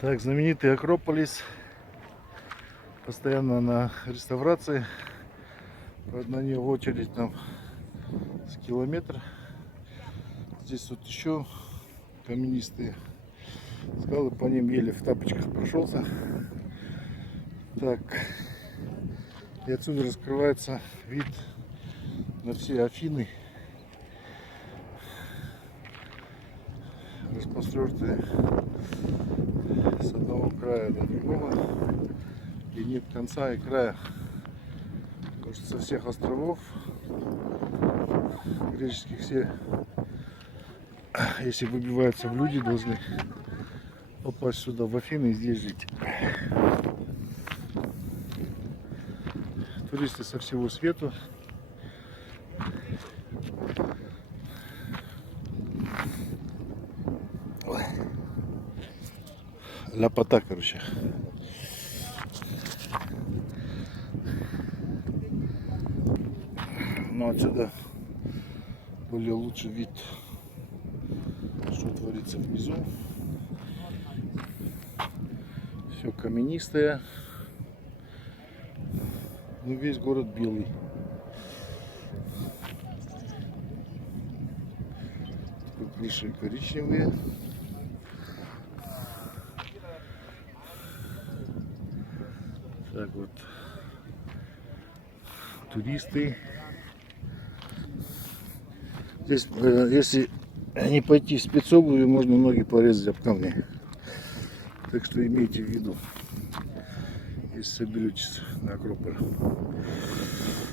Так, знаменитый Акрополис постоянно на реставрации. Правда, на нее в очередь там с километр. Здесь вот еще каменистые скалы, по ним еле в тапочках прошелся. Так, и отсюда раскрывается вид на все Афины, распростертые с одного края до другого, и нет конца и края. Потому что со всех островов греческих все, если выбиваются в люди, должны попасть сюда, в Афины, и здесь жить. Туристы со всего света. Ляпота, короче. Но отсюда более лучший вид, что творится внизу. Все каменистое. Но весь город белый. Крыши коричневые. Так вот, туристы. Здесь, если не пойти в спецовую, можно ноги порезать об камни. Так что имейте в виду, если соберетесь на Акрополь.